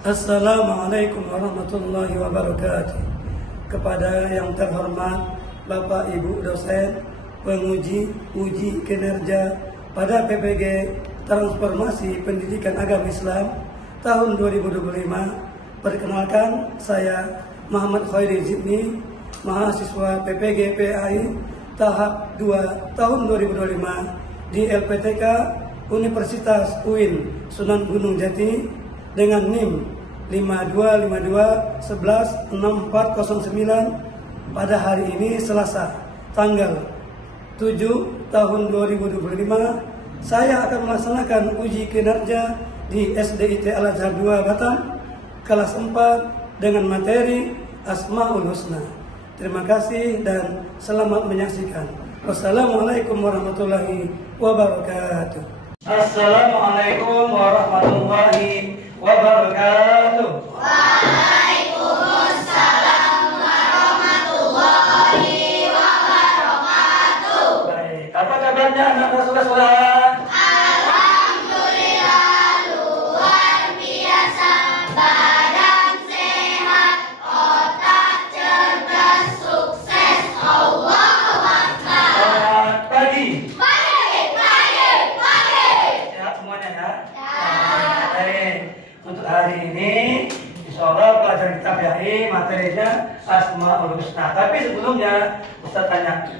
Assalamualaikum warahmatullahi wabarakatuh. Kepada yang terhormat Bapak Ibu dosen, penguji uji kinerja pada PPG Transformasi Pendidikan Agama Islam tahun 2025. Perkenalkan, saya Muhammad Khairi Zidni, mahasiswa PPG PAI tahap 2 tahun 2025 di LPTK Universitas UIN Sunan Gunung Jati dengan NIM 5252116409 pada hari ini Selasa tanggal 7 tahun 2025. Saya akan melaksanakan uji kinerja di SDIT Al-Azhar 2 Batam kelas 4 dengan materi Asmaul Husna. Terima kasih dan selamat menyaksikan. Wassalamualaikum warahmatullahi wabarakatuh. Assalamualaikum warahmatullahi wabarakatuh. Waalaikumsalam warahmatullahi wabarakatuh. Baik, apa kabarnya anak saudara? Alhamdulillah luar biasa, badan sehat, otak cerdas, sukses, Allahu Akbar. Selamat pagi. Pagi. Sehat semuanya ya? Ya. Baik. Untuk hari ini insyaallah pelajaran kita PAI materinya Asmaul Husna. Tapi sebelumnya Ustaz tanya,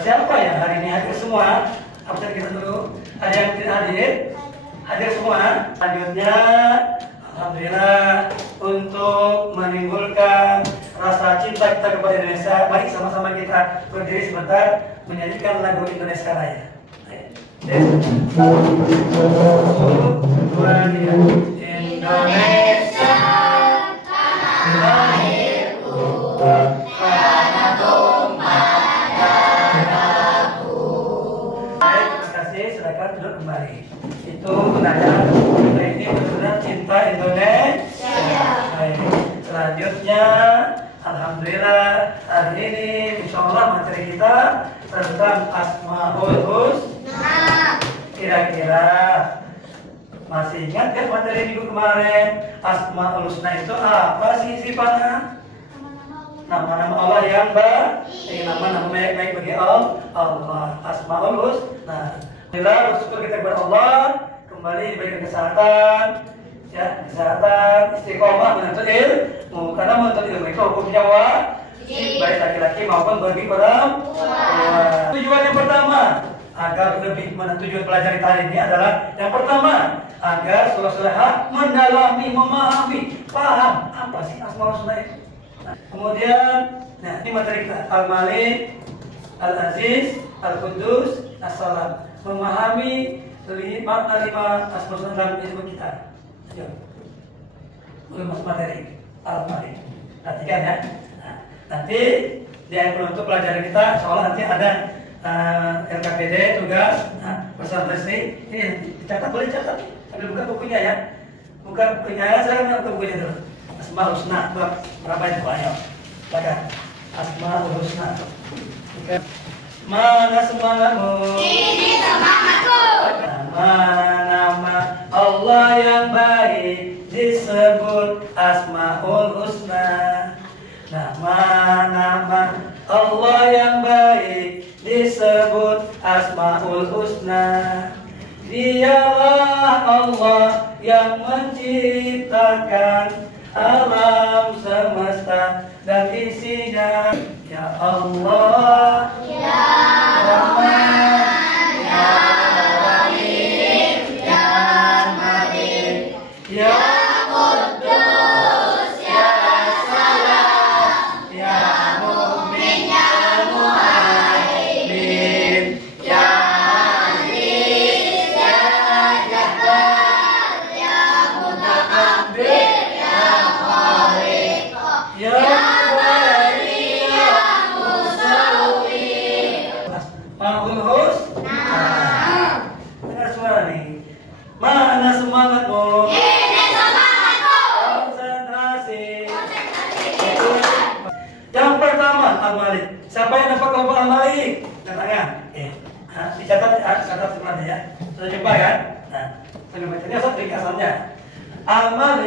siapa yang hari ini hadir semua? Absen kita dulu. Ada yang tidak hadir? Hadir semua. Selanjutnya, alhamdulillah untuk menimbulkan rasa cinta kita kepada Indonesia, mari sama-sama kita berdiri sebentar menyanyikan lagu Indonesia Raya. Indonesia tanah lahirku, tanah tumpah darahku. Baik, terima kasih. Silakan duduk kembali. Itu menandakan kita ini benar-benar cinta Indonesia. Baik. Selanjutnya, alhamdulillah hari ini insyaallah materi kita tentang Asmaul Husna. Kira-kira masih ingat kan materi minggu kemarin? Asmaul Husna itu apa sih sifatnya? Nama-nama Allah yang baik, nama-nama baik bagi Allah. Asmaul Husna. Alhamdulillah, bersyukur kita kepada Allah kembali diberikan kesehatan, ya, kesehatan, istiqomah menuntut ilmu. Karena menuntut ilmu itu hukumnya wajib, baik laki-laki maupun bagi perempuan. Tujuan yang pertama agar lebih tujuan pelajaran hari ini adalah yang pertama agar saudara mendalami, memahami, paham apa sih Asmaul Husna itu. Kemudian, nah ini materi kita Al-Malik, Al-Aziz, Al-Qudus, As-Salam, memahami makna 5 Asmaul Husna dalam ilmu kita. Ayo, mulai masuk materi Al-Malik. Perhatikan ya. Nah, nanti di akhir penutup pelajaran kita, soalnya nanti ada LKPD tugas bersama Leslie. Ini dicatat, boleh catat. Sambil buka bukunya ya. Buka bukunya, saya buka bukunya dulu. Asmaul Husna berapa itu? Ayo, silakan. Asmaul Husna. Oke. Mana semangatmu? Ini semangatku. Nama-nama Allah yang baik disebut Asmaul Husna. Nama-nama Allah yang baik disebut Asmaul Husna. Dialah Allah yang menciptakan alam semesta dan isinya. Ya Allah, Ya Rahman, Ya Rahim, Ya Malik, Ya Qudus, Ya Salam, Ya Mu'min, Ya Muhaimin, Ya Aziz, Ya Jabbar, Ya Mutakabbir, Ya Khaliq, Ya Ya Bari, Ya Musawi,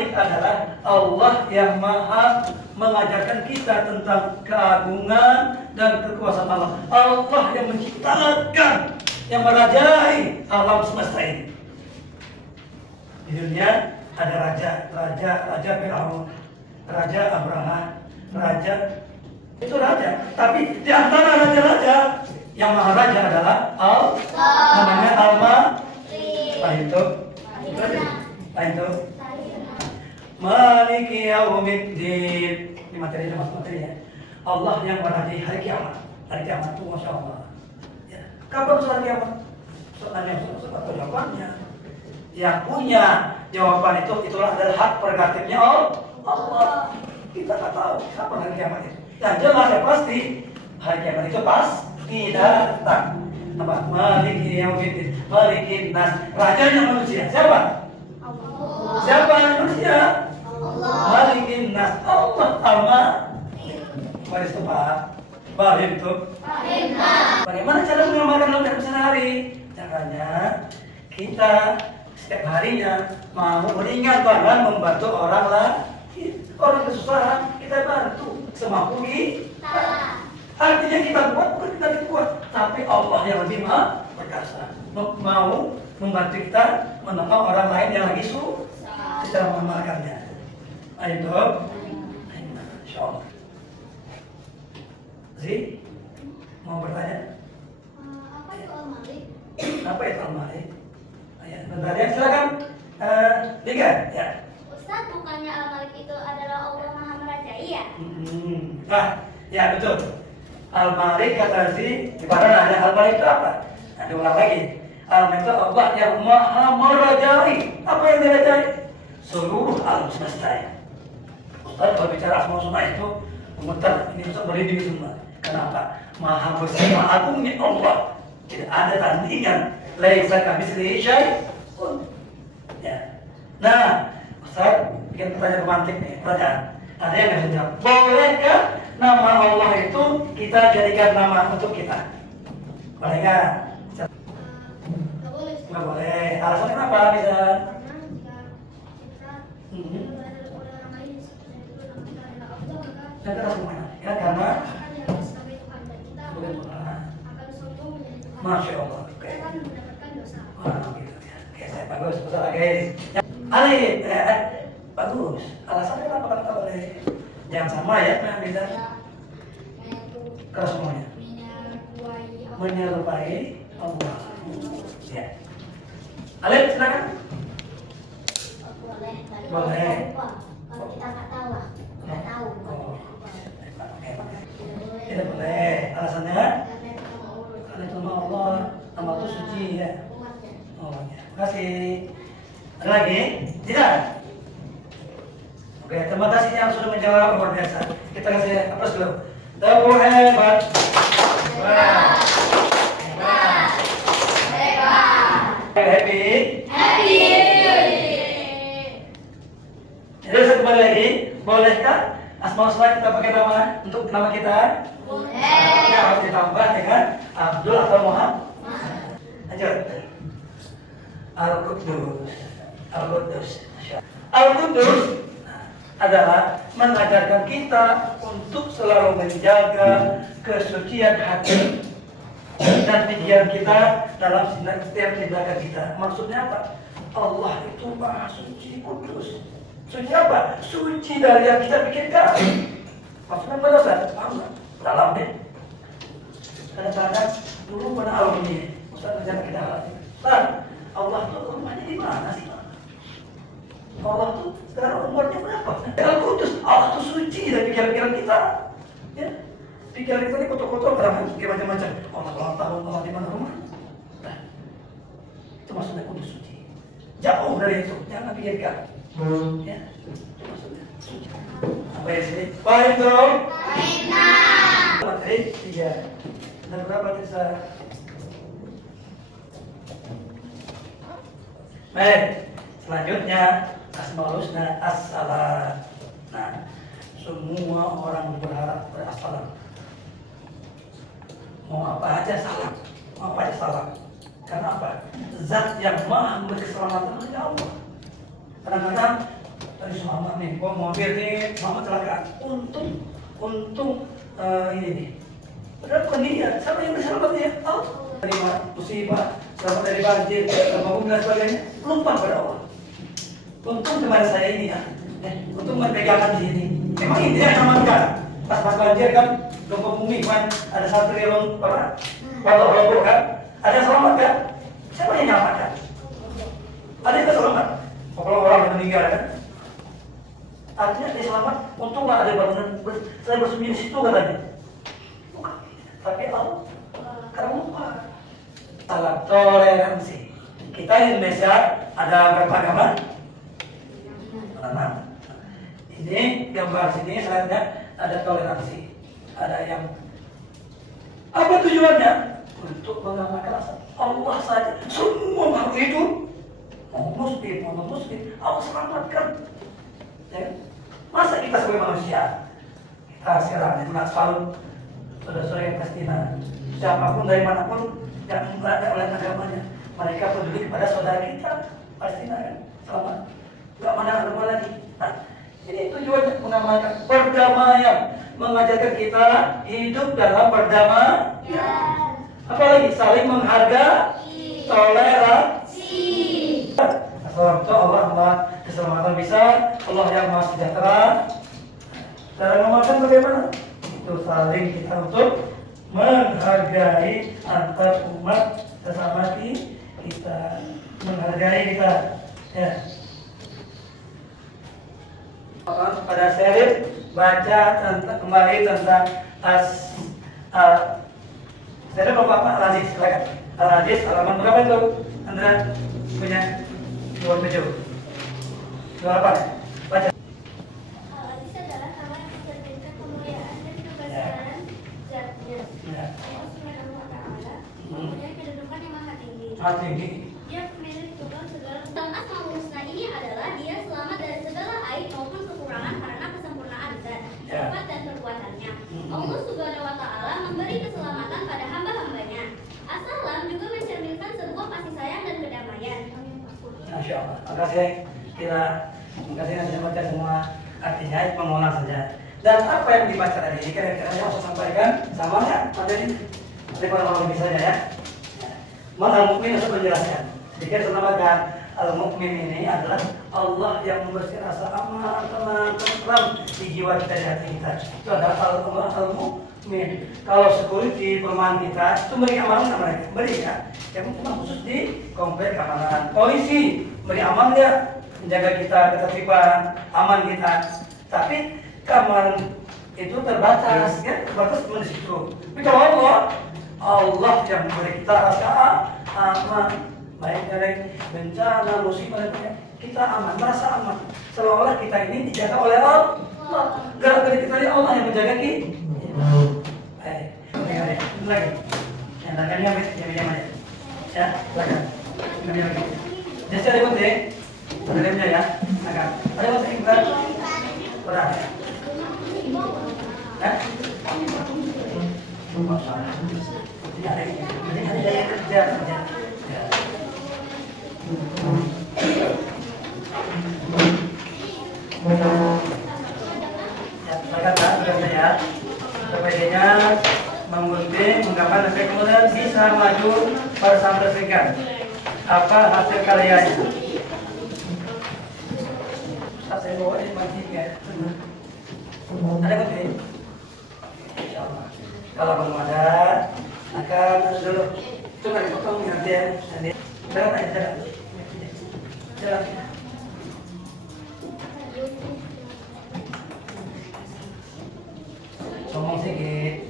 Malik adalah Allah yang maha mengajarkan kita tentang keagungan dan kekuasaan Allah. Allah yang menciptakan, yang merajai alam semesta ini. Di dunia ada raja Fir'aun, raja Abraham, raja itu raja. Tapi di antara raja-raja yang maha raja adalah namanya Al-Malik. Itu Maliki Yaumiddin. Ini materinya masuk materi ya. Allah yang merajai hari kiamat. Hari kiamat itu Masya Allah ya. Kapan hari kiamat? Soalnya jawabannya. Yang punya jawaban itulah adalah hak prerogatifnya Allah. Kita tak tahu kapan hari kiamat itu. Yang jelas ya pasti hari kiamat itu pasti datang. Apa? Maliki Yaumiddin, Malikin Nas. Rajanya manusia. Siapa? Siapa manusia? Malikin Nas. Allah. Baris tepat. Bahim tuh. Bagaimana cara mengamalkan dalam hidup sehari? Caranya kita setiap harinya mau meringankan membantu orang lain. Orang kesusahan kita bantu semampu kita. Artinya kita buat bukan kita dibuat, tapi Allah yang lebih maha perkasa mau membantu kita menolong orang lain yang lagi susah. Kita mengamalkannya. Ayo, insyaallah. Zi, mau bertanya? Apa itu Al-Malik? Apa itu Al-Malik? Ayo, bentar ya, silakan. Tiga, ya. Ustaz, bukannya Al-Malik itu adalah Allah Maha Merajai ya? Nah, ya betul. Al-Malik kata Zi, di mana ada Al-Malik itu apa? Nah, diulang lagi. Al-Malik itu Allah yang Maha Merajai. Apa yang dirajai? Seluruh alam semesta. Ustaz, kalau bicara asma husna itu memutar ini Ustaz berdiri semua. Kenapa? Maha besar, maha agungnya Allah. Tidak ada tandingan. Laisa kamitslihi syai'un. Ya. Nah, Ustaz bikin pertanyaan romantik nih. Pertanyaan. Ada yang bisa jawab. Bolehkah nama Allah itu kita jadikan nama untuk kita? Boleh nggak? Nggak boleh. Nggak boleh. Alasannya kenapa bisa? Karena jika kita oleh orang lain seperti itu nama kita adalah Allah, maka Saya terus gimana? Ya karena akan dianggap sebagai Tuhan dan kita sebagai Tuhan. akan sombong menjadi Tuhan. Masya Allah. Oke. Kita akan mendapatkan dosa. Wah, gitu ya. Oke, saya bagus. Besar lagi. Ya. Alif, bagus. Alasannya kenapa kan tak boleh? Jangan sama ya, nah, beda. Keras semuanya. Menyerupai Allah. Ya. Alif, silakan. Boleh. Boleh. Kalau kita nggak tahu lah, nggak tahu. Oh. Tidak boleh. Alasannya? Karena itu nama Allah. Nama itu suci ya. Oh, ya. Terima kasih. Ada lagi? Tidak? Oke, terima kasih yang sudah menjawab luar biasa. Kita kasih aplaus dulu. Tahu hebat. Hebat. Happy. Jadi saya kembali lagi. Bolehkah asma husna kita pakai nama untuk nama kita? Boleh. Ya, harus ditambah dengan Abdul atau Muhammad. Lanjut. Al-Quddus. Al-Quddus. Al-Quddus adalah mengajarkan kita untuk selalu menjaga kesucian hati dan pikiran kita dalam setiap tindakan kita. Maksudnya apa? Allah itu maha suci, kudus. Suci apa? Suci dari yang kita pikirkan. Maksudnya pada saat Allah dalam deh. Kadang-kadang dulu pada alam ini, Ustaz kerjaan kita Ustaz, Allah tuh rumahnya di mana sih? Allah tuh sekarang umurnya berapa? Al-Qudus, Allah tuh suci dari pikiran-pikiran kita. Ya, pikiran kita ini kotor-kotor, kadang macam-macam. Allah ulang tahun, Allah di mana rumah? Nah, itu maksudnya kudus suci. Jauh dari itu, jangan pikirkan. Ya, itu maksudnya suci. Sampai sini, baik dong. Materi 3. Dan berapa bisa? Baik, selanjutnya Asmaul Husna As-Salam. Nah, semua orang berharap berassalam. Mau apa aja salam, mau apa aja salam. Karena apa? Zat yang maha memberi keselamatan hanya Allah. Kadang-kadang Tadi selamat nih, gua mau mobil nih, selamat kecelakaan. Untung ini nih. Padahal bukan dia, siapa yang berselamat ya? Oh, dari musibah, selamat dari banjir, bangun dan sebagainya. Lupa pada Allah. Untung kepada saya ini ya, untung berpegangan di sini. Memang ini yang amankan. Pas banjir kan, gempa bumi kan, ada 1 triliun apa? Walau kan, ada yang selamat kan? Siapa yang nyelamatkan? Ada yang selamat. Kalau orang yang meninggal kan, artinya dia selamat. Untunglah ada bangunan. Saya bersembunyi di situ katanya. Bukan. Tapi Allah, karena lupa. Salah toleransi. Kita di Indonesia ada berapa agama? 6. Ini gambar sini slide-nya ada toleransi. Ada yang apa tujuannya? Untuk mengamalkan Allah saja. Semua makhluk hidup, mau muslim, mau non-muslim, Allah selamatkan. Ya. Masa kita sebagai manusia, kita sekarang ini selalu saudara-saudara yang Palestina, siapapun dari manapun yang berada oleh agamanya, mereka peduli kepada saudara kita Palestina kan, selamat. Gak mana agama lagi. Nah, jadi tujuannya mengamalkan perdamaian, mengajarkan kita hidup dalam perdamaian. Apalagi saling menghargai, toleransi. Assalamualaikum Allah keselamatan bisa, Allah yang maha sejahtera. Cara mengamalkan bagaimana? Itu saling kita untuk menghargai antar umat sesama kita, menghargai kita. Ya. Pada seri baca kembali tentang seri Bapak Al-Aziz, silakan. Al-Aziz halaman berapa itu? Andra punya 27. 28. Baca. Al-Aziz adalah nama yang mencerminkan kemuliaan dan kebesaran zatnya. Allah Subhanahu wa Ta'ala mempunyai kedudukan yang maha tinggi. Maha tinggi. Dia pemilik Tuhan segala. Dan Asmaul Husna ini adalah dia selamat dari segala aib maupun kekurangan karena kesempurnaan zat, sifat dan perbuatannya. Allah Subhanahu wa Ta'ala memberi keselamatan pada hamba-hambanya. As-Salam juga mencerminkan sebuah kasih sayang dan kedamaian. Masya Allah. Makasih kita sudah baca semua artinya, mengulang saja. Dan apa yang dibaca tadi ini kira-kira yang saya sampaikan sama nggak? Ada kalau bisa saja ya. Al-Mu'min harus menjelaskan. Sedikit menambahkan Al-Mu'min ini adalah Allah yang memberikan rasa aman, tenang, tentram di jiwa kita, di hati kita. Itu adalah Allah Al-Mu'min. Kalau security perumahan kita itu beri amanan sama mereka, beri ya. Yang cuma khusus di komplek keamanan. Polisi beri aman ya, menjaga kita ketertiban, aman kita. Tapi keamanan itu terbatas, ya, terbatas cuma di situ. Tapi kalau Allah yang memberi kita rasa aman, baik dari bencana, musibah, kita aman, merasa aman. Seolah-olah kita ini dijaga oleh Allah. Gara-gara kita ini Allah yang menjaga kita. Baik, lagi. Yang lainnya diam aja. Ya, silakan. Kami lagi. Jadi ada penting, ada ya. Agak. Ada yang penting kan? Berat. Masalah. Ada yang kerja. Ya, PPD-nya menggunting, menggambar, dan kemudian bisa maju bersama serikat. Apa hasil karyanya? Saya bawa ini mancing ya. Ada gunting? Insyaallah. Kalau belum ada, akan dulu. Coba dipotong nanti ya. Jalan aja, jalan. Ngomong sedikit.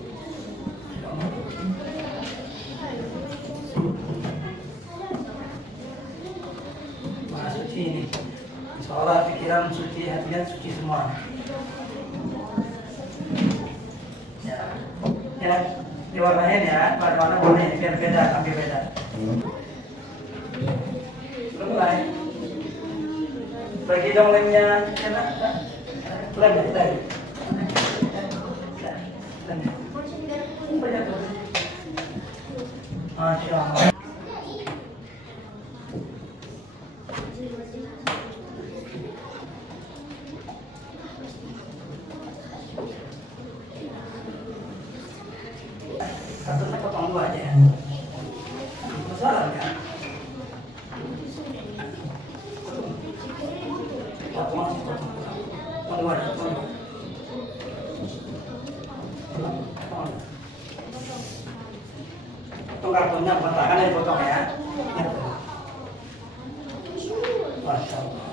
Maha suci ini. Seolah pikiran suci, hatinya suci semua. Ya, diwarnain ya, warna warnanya biar beda, ambil beda. Belum mulai. Bagi dong lemnya, enak. Lem. Masya Allah. Itu kartunnya berantakan ya potong ya. Masya Allah.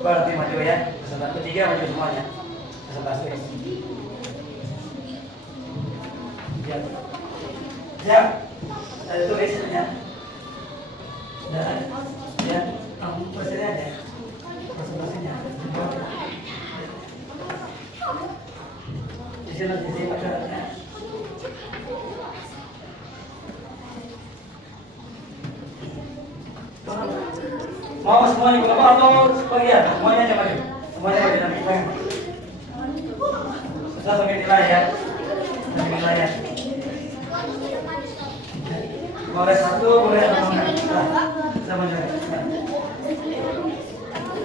Berarti maju ya. Peserta ketiga maju semuanya. Peserta stres. Siap. Ada tulisnya. Dan ya, kamu presiden aja. Presentasinya. Di sini masyarakat. Mau semuanya berapa atau sebagian? Semuanya aja maju. Semuanya maju nanti. Susah sampai nilai ya. Sampai nilai ya. Boleh satu, boleh satu. Bisa maju.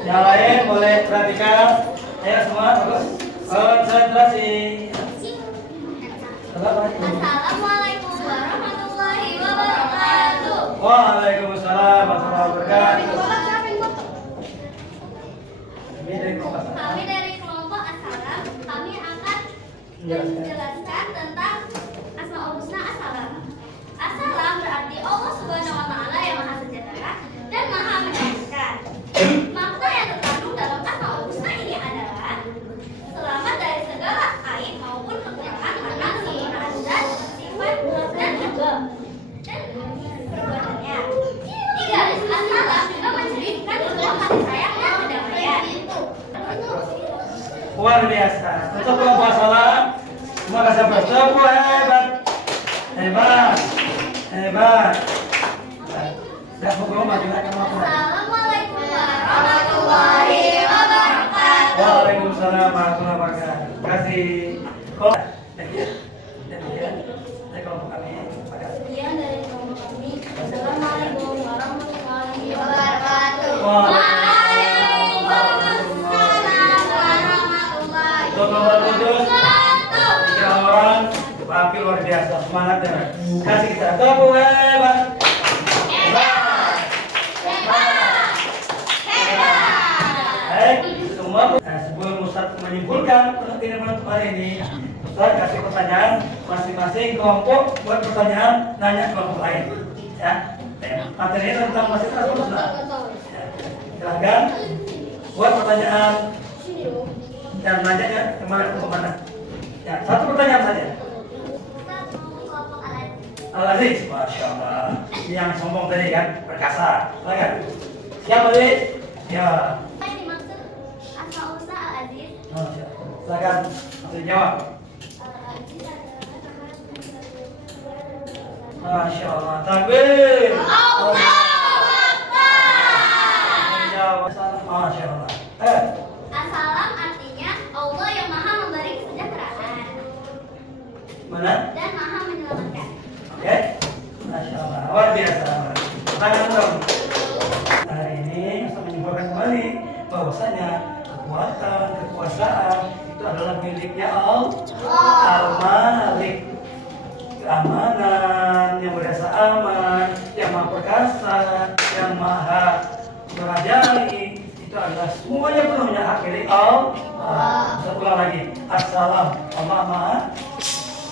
Yang lain boleh perhatikan. Ayo semua bagus. Konsentrasi. Assalamualaikum warahmatullahi wabarakatuh. Waalaikumsalam warahmatullahi wabarakatuh. Kami dari kelompok As-Salam, kami akan menjelaskan tentang Asmaul Husna As-Salam. As-Salam berarti Allah Subhanahu wa Ta'ala yang Maha Sejahtera dan Maha Menyenangkan. Makna yang terkandung dalam Asmaul Husna ini adalah selamat dari segala aib maupun kekurangan karena kesempurnaan zat, sifat, dan juga perbuatannya. Tiga, As-Salam juga menceritakan sebuah kasih sayang dan kedamaian. Luar biasa. Untuk kelompok Salam, terima kasih bersama hebat, hebat, hebat. Sudah pukul maju lagi mau. Assalamualaikum warahmatullahi wabarakatuh. Waalaikumsalam warahmatullahi wabarakatuh. Terima kasih. Kelompok kami. Sekian dari kelompok kami. Assalamualaikum warahmatullahi wabarakatuh. Untuk nomor 7, 3 orang tampil luar biasa, semangat ya. Kasih kita tepuk hebat. Baik, semua sebelum Ustaz menyimpulkan penutup hari ini, Ustaz kasih pertanyaan masing-masing kelompok buat pertanyaan nanya kelompok lain. Ya, materinya tentang masing-masing Ustaz. Silakan buat pertanyaan. Dan nanya kemana? Ya, satu pertanyaan saja. Al-Aziz, Masya Allah. Yang sombong tadi kan, perkasa. Silakan. Siapa tadi? Ya. Apa yang dimaksud Asmaul Husna Al-Aziz? Silakan. Langsung jawab. Masya Allah. Takbir. Allahu Akbar. Masya Allah. As-Salam artinya Allah yang Maha memberi kesejahteraan Mana? dan Maha menyelamatkan. Oke. Masya Allah. Luar biasa. Tangan dong. Hari ini saya menyimpulkan kembali bahwasanya kekuatan, kekuasaan itu adalah miliknya Allah. Al-Malik. Keamanan, yang berasa aman, yang maha perkasa, yang maha merajai, itu adalah semuanya penuhnya hak milik Allah. Saya ulang lagi. Assalam, Allah maha.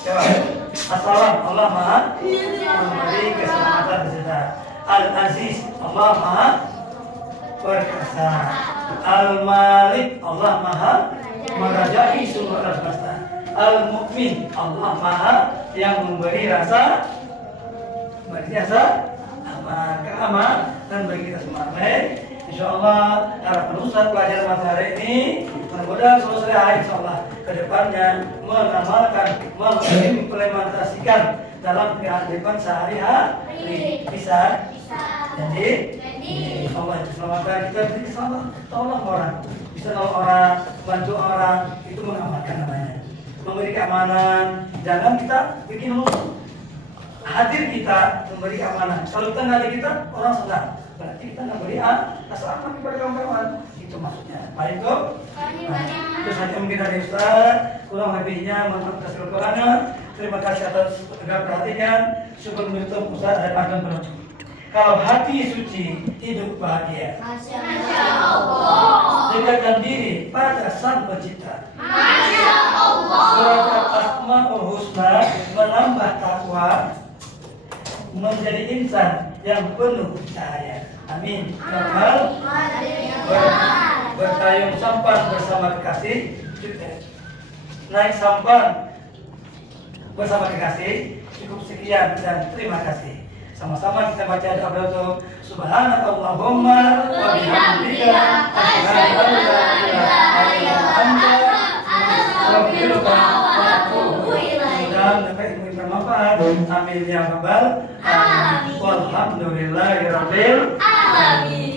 Coba. Assalam, Allah maha memberi keselamatan beserta. Al-Aziz, Allah maha perkasa. Al-Malik, Allah maha merajai seluruh alam semesta. Al-Mu'min, Allah maha yang memberi rasa aman, keamanan dan bagi kita semua. Baik, insyaallah harapan Ustaz pelajaran materi ini mudah-mudahan suatu hari insyaallah kedepannya mengamalkan, mengimplementasikan dalam kehidupan sehari-hari. Bisa. Jadi Allah keselamatan kita beri keselamatan, tolong orang, bisa nolong orang, bantu orang, itu mengamalkan namanya. Memberi keamanan, jangan kita bikin musuh. Hadir kita memberi keamanan. Kalau kita nggak ada kita, orang senang. Berarti kita nggak beri rasa aman kepada kawan-kawan. Itu maksudnya. Baik itu. Itu saja mungkin dari Ustaz. Kurang lebihnya mohon atas kekurangan. Terima kasih atas segala perhatian. Syukur menutup Ustaz dan akan penutup. Kalau hati suci, hidup bahagia. Masya Allah. mendekatkan diri pada Sang Pencipta. Masya Allah. Surat Al-Asmaul Husna menambah takwa, menjadi insan yang penuh cahaya. Amin. Amal bertayung sampan bersama kekasih, naik sampan bersama kekasih. Cukup sekian dan terima kasih. Sama-sama kita baca doa berdoa. Subhanakallahumma wa bihamdika asyhadu an la ilaha illa anta astaghfiruka wa atubu ilaik. Mudah-mudahan dapat ilmu yang bermanfaat. Amin ya rabbal alamin. Walhamdulillahirabbil alamin.